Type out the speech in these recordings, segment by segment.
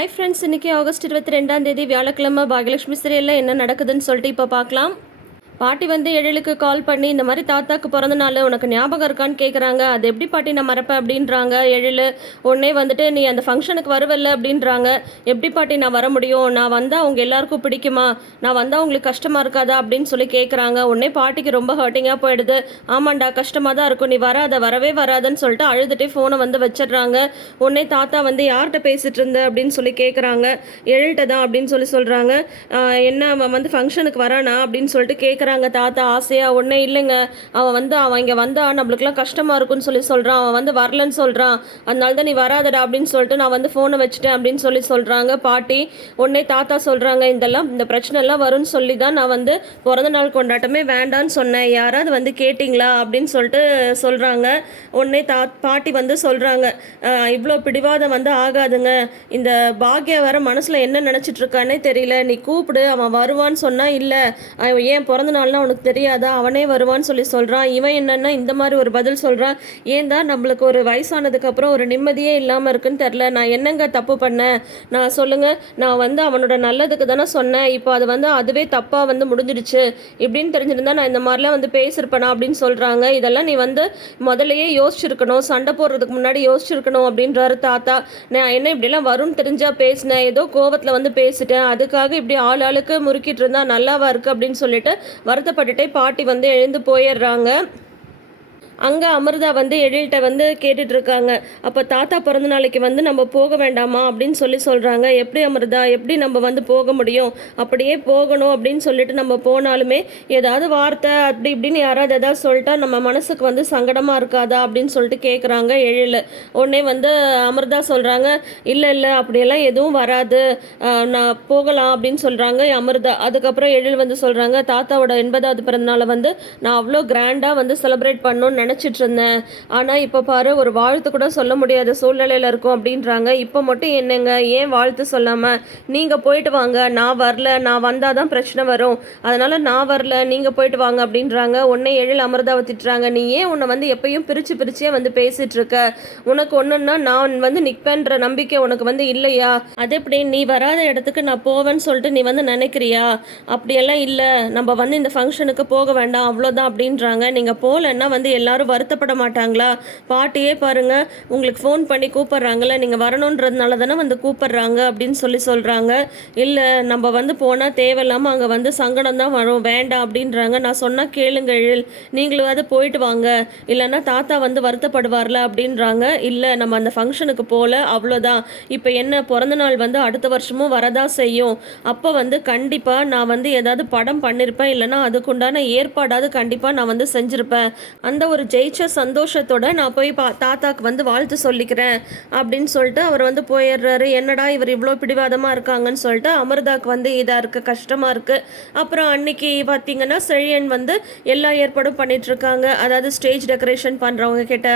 Hi friends இன்னைக்கு August இருபத்தி ரெண்டாம் தேதி வியாழக்கிழமை பாகியலட்சுமி சிறையில் என்ன நடக்குதுன்னு சொல்லிட்டு இப்போ பார்க்கலாம். பாட்டி வந்து எழிலுக்கு கால் பண்ணி இந்த மாதிரி தாத்தாக்கு பிறந்த நாள் உனக்கு ஞாபகம் இருக்கான்னு கேட்குறாங்க அது எப்படி பாட்டி நான் மறப்பேன்? அப்படின்றாங்க. எழில் உடனே வந்துட்டு நீ அந்த ஃபங்க்ஷனுக்கு வருவல்ல? அப்படின்றாங்க. எப்படி பாட்டி நான் வர முடியும்? நான் வந்தால் அவங்க எல்லாருக்கும் பிடிக்குமா? நான் வந்தால் உங்களுக்கு கஷ்டமாக இருக்காதா? அப்படின்னு சொல்லி கேட்குறாங்க உடனே பாட்டிக்கு ரொம்ப ஹர்ட்டிங்காக போயிடுது. ஆமாண்டா கஷ்டமாக தான் இருக்கும். நீ வராத வரவே வராதுன்னு சொல்லிட்டு அழுதுகிட்டே ஃபோனை வந்து வச்சிடுறாங்க. உடனே தாத்தா வந்து யார்கிட்ட பேசிகிட்டு இருந்த? அப்படின்னு சொல்லி கேட்குறாங்க எழில்கிட்ட தான் அப்படின்னு சொல்லி சொல்கிறாங்க என்ன அவன் வந்து ஃபங்க்ஷனுக்கு வரானா? அப்படின்னு சொல்லிட்டு கேட்குறாங்க தாத்தா ஆசையாக ஒன்றே இல்லைங்க. அவன் வந்து அவன் இங்கே வந்தான் நம்மளுக்குலாம் கஷ்டமாக இருக்கும்னு சொல்லி சொல்கிறான் அவன் வந்து வரலன்னு சொல்கிறான் அதனால தான் நீ வராதடா அப்படின்னு சொல்லிட்டு நான் வந்து ஃபோனை வச்சுட்டேன் அப்படின்னு சொல்லி சொல்கிறாங்க பாட்டி உடனே தாத்தா சொல்கிறாங்க இதெல்லாம் இந்த பிரச்சனைலாம் வரும்னு சொல்லி தான் நான் வந்து பிறந்த நாள் கொண்டாட்டமே வேண்டான்னு சொன்னேன். யாராவது வந்து கேட்டிங்களா? அப்படின்னு சொல்லிட்டு சொல்கிறாங்க உடனே தா பாட்டி வந்து சொல்கிறாங்க இவ்வளோ பிடிவாதம் வந்து ஆகாதுங்க. இந்த பாக்யா வேற மனசில் என்ன நினச்சிட்ருக்கானே தெரியல. நீ கூப்பிடு அவன் வருவான்னு சொன்னால் இல்லை. அவன் ஏன் பிறந்த நாள்னா அவனுக்கு தெரியாதா? அவனே வருவான்னு சொல்லி சொல்கிறான் இவன் என்னன்னா இந்த மாதிரி ஒரு பதில் சொல்கிறான் ஏன் தான் நம்மளுக்கு ஒரு வயசானதுக்கப்புறம் ஒரு நிம்மதியே இல்லாமல் இருக்குன்னு தெரில நான் என்னங்க தப்பு பண்ணேன்? நான் சொல்லுங்கள் நான் வந்து அவனோட நல்லதுக்கு தானே சொன்னேன். இப்போ அது வந்து அதுவே தப்பாக வந்து முடிஞ்சிடுச்சு. இப்படின்னு தெரிஞ்சிருந்தா நான் இந்த மாதிரிலாம் வந்து பேசியிருப்பேனா அப்படின்னு சொல்கிறாங்க இதெல்லாம் நீ வந்து முதலையே யோசிச்சிருக்கணும். சண்டை போடுறதுக்கு முன்னாடி யோசிச்சிருக்கணும் அப்படின்றாரு தாத்தா. நான் என்ன இப்படிலாம் வரும்னு தெரிஞ்சால் பேசினேன். ஏதோ கோவத்தில் வந்து பேசிட்டேன். அதுக்காக இப்படி ஆள் ஆளுக்கு முறுக்கிட்டு இருந்தால் நல்லாவா இருக்கு அப்படின்னு சொல்லிட்டு வருத்தப்பட்டுட்டே பாட்டி வந்து எழுந்து போயிடுறாங்க. அங்கே அமிர்தா வந்து எழில்கிட்ட வந்து கேட்டுட்டு இருக்காங்க அப்போ தாத்தா பிறந்த நாளைக்கு வந்து நம்ம போக வேண்டாமா அப்படின்னு சொல்லி சொல்கிறாங்க எப்படி அமிர்தா எப்படி நம்ம வந்து போக முடியும்? அப்படியே போகணும் அப்படின்னு சொல்லிட்டு நம்ம போனாலுமே ஏதாவது வார்த்தை அப்படி இப்படின்னு யாராவது ஏதாவது சொல்லிட்டா நம்ம மனசுக்கு வந்து சங்கடமாக இருக்காதா அப்படின்னு சொல்லிட்டு கேட்குறாங்க எழில். உடனே வந்து அமிர்தா சொல்கிறாங்க இல்லை இல்லை அப்படியெல்லாம் எதுவும் வராது. நான் போகலாம் அப்படின்னு சொல்கிறாங்க அமிர்தா. அதுக்கப்புறம் எழில் வந்து சொல்கிறாங்க தாத்தாவோட எண்பதாவது பிறந்தநாளை வந்து நான் அவ்வளோ கிராண்டாக வந்து செலிப்ரேட் பண்ணணும்னு நினச்சிட்டு இருந்தேன் ஆனால் இப்போ பாரு ஒரு வாழ்த்து கூட சொல்ல முடியாத சூழ்நிலையில் இருக்கும் அப்படின்றாங்க. இப்போ மட்டும் என்னங்க? ஏன் வாழ்த்து சொல்லாமல் நீங்கள் போயிட்டு வாங்க. நான் வரல. நான் வந்தால் தான் பிரச்சனை வரும். அதனால் நான் வரல. நீங்கள் போயிட்டு வாங்க அப்படின்றாங்க. உன்னை எழில் அமிர்தாவை திட்டுறாங்க. நீ ஏன் உன்னை வந்து எப்பயும் பிரித்து பிரிச்சே வந்து பேசிகிட்டு இருக்க உனக்கு ஒன்றுன்னா நான் வந்து நிற்பேன்ற நம்பிக்கை உனக்கு வந்து இல்லையா? அது எப்படி? நீ வராத இடத்துக்கு நான் போவேன்னு சொல்லிட்டு நீ வந்து நினைக்கிறியா? அப்படியெல்லாம் இல்லை. நம்ம வந்து இந்த ஃபங்க்ஷனுக்கு போக வேண்டாம். அவ்வளோதான் அப்படின்றாங்க. நீங்கள் போகலன்னா வந்து எல்லாரும் வருத்தப்பட மாட்டாங்களா? பாட்டியே பாருங்க உங்களுக்கு ஃபோன் பண்ணி கூப்பிட்றாங்கள நீங்கள் வரணுன்றதுனால தானே வந்து கூப்பிட்றாங்க அப்படின்னு சொல்லி சொல்கிறாங்க இல்லை நம்ம வந்து போனால் தேவையில்லாமல் அங்கே வந்து சங்கடம் தான் வரும் வேண்டாம் அப்படின்றாங்க. நான் சொன்னால் கேளுங்க எழில். நீங்களும் அதை போயிட்டு வாங்க. இல்லைன்னா தாத்தா வந்து வருத்தப்படுவார்ல அப்படின்றாங்க. இல்லை நம்ம அந்த ஃபங்க்ஷனுக்கு போகல அவ்வளோதான் இப்போ என்ன பிறந்த நாள் வந்து அடுத்த வருஷமும் வரதா செய்யும். அப்போ வந்து கண்டிப்பாக நான் வந்து ஏதாவது படம் பண்ணியிருப்பேன் இல்லைன்னா அதுக்குண்டான ஏற்பாடாவது கண்டிப்பாக நான் வந்து செஞ்சுருப்பேன். அந்த ஒரு ஜெயிச்ச சந்தோஷத்தோட நான் போய் பா தாத்தாக்கு வந்து வாழ்த்து சொல்லிக்கிறேன் அப்படின்னு சொல்லிட்டு அவர் வந்து போயிடுறாரு. என்னடா இவர் இவ்வளோ பிடிவாதமாக இருக்காங்கன்னு சொல்லிட்டு அமிர்தாக்கு வந்து இதாக இருக்குது கஷ்டமாக இருக்குது அப்புறம் அன்னைக்கு பார்த்தீங்கன்னா செழியன் வந்து எல்லா ஏற்பாடும் பண்ணிகிட்ருக்காங்க அதாவது ஸ்டேஜ் டெக்கரேஷன் பண்ணுறவங்க கிட்ட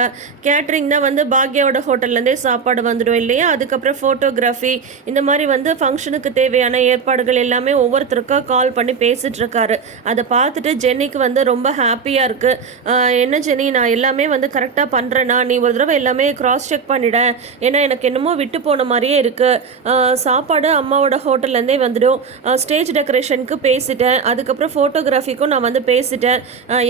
கேட்ரிங் தான் வந்து பாக்யாவோட ஹோட்டல்லேருந்தே சாப்பாடு வந்துடும் இல்லையா? அதுக்கப்புறம் ஃபோட்டோகிராஃபி இந்த மாதிரி வந்து ஃபங்க்ஷனுக்கு தேவையான ஏற்பாடுகள் எல்லாமே ஒவ்வொருத்தருக்கா கால் பண்ணி பேசிகிட்ருக்காரு அதை பார்த்துட்டு ஜென்னிக்கு வந்து ரொம்ப ஹாப்பியாக இருக்குது என்ன நீ நான் எல்லாமே வந்து கரெக்டாக பண்ணுறேன்னா நீ ஒரு தடவை எல்லாமே கிராஸ் செக் பண்ணிட. ஏன்னா எனக்கு என்னமோ விட்டு போன மாதிரியே இருக்குது சாப்பாடு அம்மாவோட ஹோட்டல்லேருந்தே வந்துடும். ஸ்டேஜ் டெக்கரேஷனுக்கு பேசிட்டேன். அதுக்கப்புறம் ஃபோட்டோகிராஃபிக்கும் நான் வந்து பேசிட்டேன்.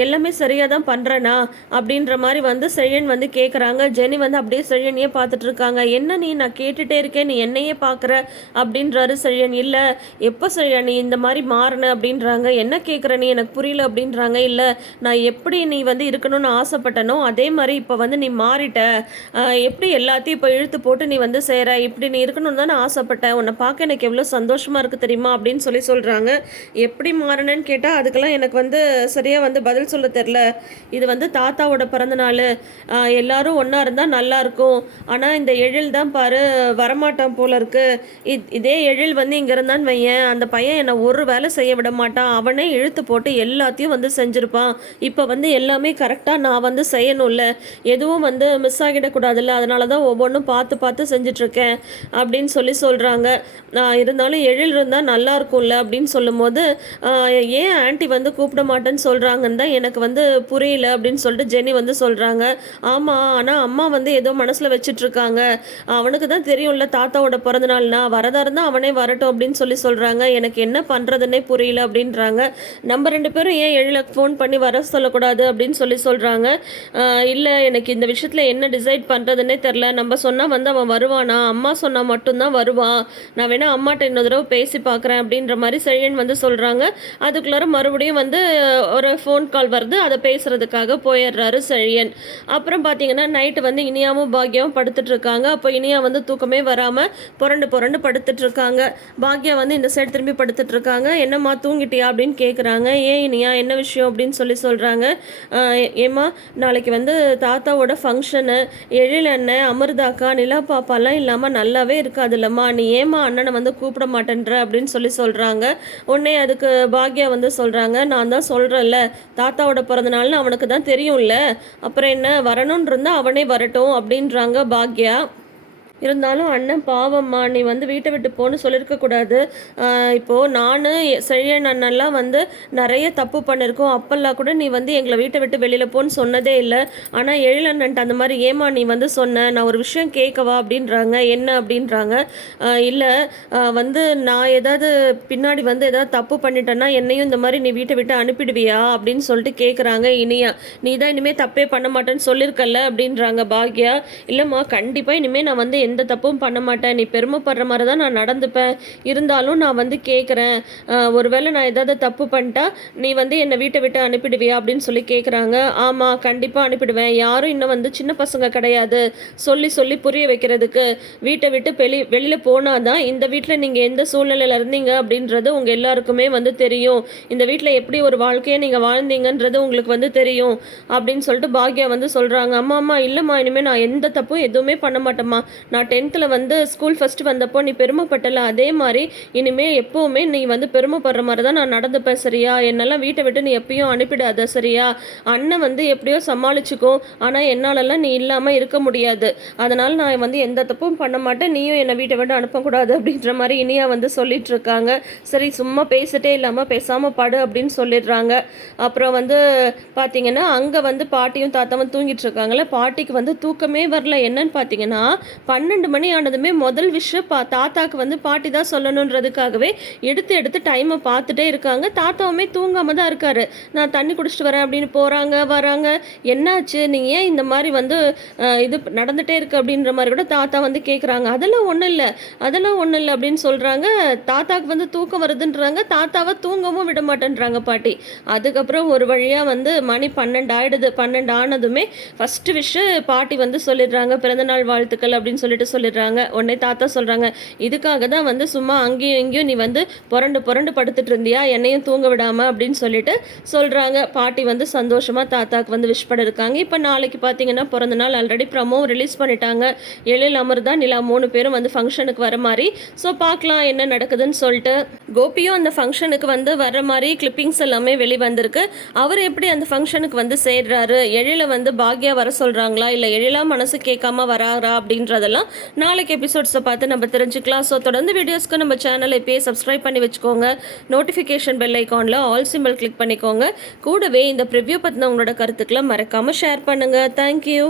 எல்லாமே சரியாக தான் பண்ணுறேனா அப்படின்ற மாதிரி வந்து செழியன் வந்து கேட்குறாங்க ஜெனி வந்து அப்படியே செழியனையே பார்த்துட்டு இருக்காங்க. என்ன நீ நான் கேட்டுட்டே இருக்கேன். நீ என்னையே பார்க்குற? அப்படின்றாரு செழியன். இல்லை எப்போ செழியன் நீ இந்த மாதிரி மாறின? அப்படின்றாங்க. என்ன கேட்குற நீ? எனக்கு புரியல. அப்படின்றாங்க. இல்லை நான் எப்படி நீ வந்து இருக்கணும்னு ஆசைப்பட்டனோ அதே மாதிரி இப்போ வந்து நீ மாறிட்ட. எப்படி எல்லாத்தையும் இப்போ இழுத்து போட்டு நீ வந்து சேர இப்படி நீ இருக்கணும்னு தான் நான் ஆசைப்பட்டேன் உன்னை பார்க்க எனக்கு எவ்வளோ சந்தோஷமாக இருக்குது தெரியுமா? அப்படின்னு சொல்லி சொல்கிறாங்க எப்படி மாறினேன்னு கேட்டால் அதுக்கெல்லாம் எனக்கு வந்து சரியாக வந்து பதில் சொல்ல தெரில இது வந்து தாத்தாவோட பிறந்தநாள் எல்லாரும் ஒன்றா இருந்தால் நல்லாயிருக்கும் ஆனால் இந்த எழில் தான் பாரு வரமாட்டான் போல இருக்குது இத் இதே எழில் வந்து இங்கே இருந்தான்னு வையன் அந்த பையன் என்னை ஒரு வேலை செய்ய விட மாட்டான். அவனே இழுத்து போட்டு எல்லாத்தையும் வந்து செஞ்சுருப்பான். இப்போ வந்து எல்லாமே கரெக்டாக நான் வந்து செய்யணும்ல. எதுவும் வந்து மிஸ் ஆகிடக்கூடாதுல்ல. அதனால தான் ஒவ்வொன்றும் பார்த்து பார்த்து செஞ்சிட்ருக்கேன் அப்படின்னு சொல்லி சொல்கிறாங்க இருந்தாலும் எழில் இருந்தால் நல்லா இருக்கும்ல அப்படின்னு சொல்லும்போது ஏன் ஆண்டி வந்து கூப்பிட மாட்டேன்னு சொல்கிறாங்கன்னு தான் எனக்கு வந்து புரியல அப்படின்னு சொல்லிட்டு ஜெனி வந்து சொல்கிறாங்க ஆமாம் ஆனால் அம்மா வந்து ஏதோ மனசில் வச்சிட்ருக்காங்க. அவனுக்கு தான் தெரியும்ல தாத்தாவோட பிறந்தநாள்னா. வரதா இருந்தால் அவனே வரட்டும் அப்படின்னு சொல்லி சொல்கிறாங்க எனக்கு என்ன பண்ணுறதுன்னே புரியல அப்படின்றாங்க. நம்ம ரெண்டு பேரும் ஏன் எழில ஃபோன் பண்ணி வர சொல்லக்கூடாது அப்படின்னு சொல்லி சொல்கிறாங்க இல்லை எனக்கு இந்த விஷயத்தில் என்ன டிசைட் பண்ணுறதுன்னே தெரில நம்ம சொன்னால் வந்து அவன் வருவானா? அம்மா சொன்னால் மட்டும்தான் வருவான் நான் வேணா அம்மாட்ட இன்னொரு தடவை பேசி பார்க்குறேன் அப்படின்ற மாதிரி செழியன் வந்து சொல்கிறாங்க அதுக்குள்ளார மறுபடியும் வந்து ஒரு ஃபோன் கால் வருது. அதை பேசுகிறதுக்காக போயிடுறாரு செழியன். அப்புறம் பார்த்தீங்கன்னா நைட்டு வந்து இனியாவும் பாக்யாவும் படுத்துட்ருக்காங்க அப்போ இனியா வந்து தூக்கமே வராமல் புரண்டு புரண்டு படுத்துட்ருக்காங்க பாக்யா வந்து இந்த சைடு திரும்பி படுத்துட்ருக்காங்க என்னம்மா தூங்கிட்டியா அப்படின்னு கேட்குறாங்க ஏன் இனியா? என்ன விஷயம் அப்படின்னு சொல்லி சொல்கிறாங்க ஏம்மா நாளைக்கு வந்து தாத்தாவோட ஃபங்க்ஷனு எழில் அண்ணன் அமிர்தாக்கா நிலா பாப்பாலாம் இல்லாமல் நல்லாவே இருக்காதுல்லம்மா. நீ ஏம்மா அண்ணனை வந்து கூப்பிட மாட்டேன்ற அப்படின்னு சொல்லி சொல்கிறாங்க உடனே அதுக்கு பாக்யா வந்து சொல்கிறாங்க நான் தான் சொல்கிறேன்ல தாத்தாவோட பிறந்தநாள்னு அவனுக்கு தான் தெரியும்ல. அப்புறம் என்ன வரணும்னு இருந்தால் அவனே வரட்டும் அப்படின்றாங்க பாக்யா. இருந்தாலும் அண்ணன் பாவம்மா நீ வந்து வீட்டை விட்டு போன்னு சொல்லியிருக்கக்கூடாது இப்போது நான் செழியன் அண்ணன்லாம் வந்து நிறைய தப்பு பண்ணியிருக்கோம் அப்பெல்லாம் கூட நீ வந்து எங்களை வீட்டை விட்டு வெளியில் போன்னு சொன்னதே இல்லை. ஆனால் எழிலண்ணன்ட்டு அந்த மாதிரி ஏமா நீ வந்து சொன்ன நான் ஒரு விஷயம் கேட்கவா? அப்படின்றாங்க. என்ன? அப்படின்றாங்க. இல்லை வந்து நான் ஏதாவது பின்னாடி வந்து ஏதாவது தப்பு பண்ணிட்டேன்னா என்னையும் இந்த மாதிரி நீ வீட்டை விட்டு அனுப்பிடுவியா? அப்படின்னு சொல்லிட்டு கேட்குறாங்க இனியா நீ தான் இனிமேல் தப்பே பண்ண மாட்டேன்னு சொல்லியிருக்கல அப்படின்றாங்க பாக்யா. இல்லைம்மா கண்டிப்பாக இனிமேல் நான் வந்து எந்த எந்த தப்பும் பண்ண மாட்டேன். நீ பெருமைப்படுற மாதிரி தான் நான் நடந்துப்பேன். இருந்தாலும் நான் வந்து கேட்குறேன் ஒருவேளை நான் ஏதாவது தப்பு பண்ணிட்டா நீ வந்து என்னை வீட்டை விட்டு அனுப்பிடுவியா அப்படின்னு சொல்லி கேட்குறாங்க ஆமாம் கண்டிப்பாக அனுப்பிடுவேன். யாரும் இன்னும் வந்து சின்ன பசங்க கிடையாது. சொல்லி சொல்லி புரிய வைக்கிறதுக்கு வீட்டை விட்டு வெளி வெளியில் போனால் தான் இந்த வீட்டில் நீங்கள் எந்த சூழ்நிலையில் இருந்தீங்க அப்படின்றது உங்கள் எல்லாருக்குமே வந்து தெரியும். இந்த வீட்டில் எப்படி ஒரு வாழ்க்கையை நீங்கள் வாழ்ந்தீங்கன்றது உங்களுக்கு வந்து தெரியும் அப்படின்னு சொல்லிட்டு பாக்யா வந்து சொல்கிறாங்க அம்மா அம்மா இல்லைம்மா இனிமேல் நான் எந்த தப்பும் எதுவுமே பண்ண மாட்டேம்மா. நான் டென்த்தில் வந்து ஸ்கூல் ஃபஸ்ட்டு வந்தப்போ நீ பெருமைப்பட்டல அதே மாதிரி இனிமேல் எப்போவுமே நீ வந்து பெருமைப்படுற மாதிரி தான் நான் நடந்துப்பேன் சரியா? என்னெல்லாம் வீட்டை விட்டு நீ எப்பயும் அனுப்பிடாத சரியா? அண்ணன் வந்து எப்படியோ சமாளிச்சுக்கும் ஆனால் என்னாலெல்லாம் நீ இல்லாமல் இருக்க முடியாது. அதனால் நான் வந்து எந்த தப்பும் பண்ண மாட்டேன். நீயும் என்னை வீட்டை விட்டு அனுப்பக்கூடாது அப்படின்ற மாதிரி இனியா வந்து சொல்லிட்டு இருக்காங்க. சரி சும்மா பேசிட்டே இல்லாமல் பேசாமல் படு அப்படின்னு சொல்லிடுறாங்க. அப்புறம் வந்து பார்த்தீங்கன்னா அங்கே வந்து பாட்டியும் தாத்தாவும் தூங்கிட்டு இருக்காங்களே பாட்டிக்கு வந்து தூக்கமே வரல. என்னன்னு பார்த்தீங்கன்னா பன்னெண்டு பன்னெண்டு மணி ஆனதுமே முதல் விஷயம் பா தாத்தாக்கு வந்து பாட்டி தான் சொல்லணுன்றதுக்காகவே எடுத்து எடுத்து டைமை பார்த்துட்டே இருக்காங்க. தாத்தாவுமே தூங்காமல் தான் இருக்காரு. நான் தண்ணி குடிச்சிட்டு வரேன் அப்படின்னு போகிறாங்க வராங்க. என்னாச்சு? நீங்கள் ஏன் இந்த மாதிரி வந்து இது நடந்துகிட்டே இருக்கு அப்படின்ற மாதிரி கூட தாத்தா வந்து கேட்குறாங்க அதெல்லாம் ஒன்றும் இல்லை. அதெல்லாம் ஒன்றும் இல்லை அப்படின்னு சொல்கிறாங்க தாத்தாக்கு வந்து தூக்கம் வருதுன்றாங்க. தாத்தாவை தூங்கவும் விட மாட்டேன்றாங்க பாட்டி. அதுக்கப்புறம் ஒரு வழியாக வந்து மணி பன்னெண்டு ஆயிடுது பன்னெண்டு ஆனதுமே ஃபஸ்ட்டு விஷயம் பாட்டி வந்து சொல்லிடுறாங்க. பிறந்தநாள் வாழ்த்துக்கள் அப்படின்னு சொல்லி சொல்லிட்டு சொல்லிடுறாங்க. உடனே தாத்தா சொல்கிறாங்க இதுக்காக தான் வந்து சும்மா அங்கேயும் இங்கேயும் நீ வந்து புரண்டு புரண்டு படுத்துட்டு இருந்தியா? என்னையும் தூங்க விடாமல் அப்படின்னு சொல்லிட்டு சொல்கிறாங்க பாட்டி வந்து சந்தோஷமாக தாத்தாக்கு வந்து விஷ் பண்ணிருக்காங்க இப்போ நாளைக்கு பார்த்தீங்கன்னா பிறந்த நாள் ஆல்ரெடி ப்ரமோ ரிலீஸ் பண்ணிட்டாங்க. எழில் அமர்தா நிலா மூணு பேரும் வந்து ஃபங்க்ஷனுக்கு வர மாதிரி. ஸோ பார்க்கலாம் என்ன நடக்குதுன்னு சொல்லிட்டு. கோபியும் அந்த ஃபங்க்ஷனுக்கு வந்து வர மாதிரி கிளிப்பிங்ஸ் எல்லாமே வெளி வந்திருக்கு அவர் எப்படி அந்த ஃபங்க்ஷனுக்கு வந்து சேர்றாரு? எழில வந்து பாக்யா வர சொல்கிறாங்களா இல்லை எழிலா மனசு கேட்காம வராரா அப்படின்றதெல்லாம் நாளைக்கு எபிசோட்ஸை பார்த்து நம்ம தெரிஞ்சுக்கலாம். ஸோ தொடர்ந்து வீடியோஸ்க்கு நம்ம சேனலை இப்போயே சப்ஸ்கிரைப் பண்ணி வச்சுக்கோங்க. நோட்டிஃபிகேஷன் பெல் ஐக்கானில் ஆல் சிம்பிள் கிளிக் பண்ணிக்கோங்க. கூடவே இந்த ப்ரிவ்யூ பற்றின உங்களோட கருத்துக்களை மறக்காமல் ஷேர் பண்ணுங்கள் தேங்க்யூ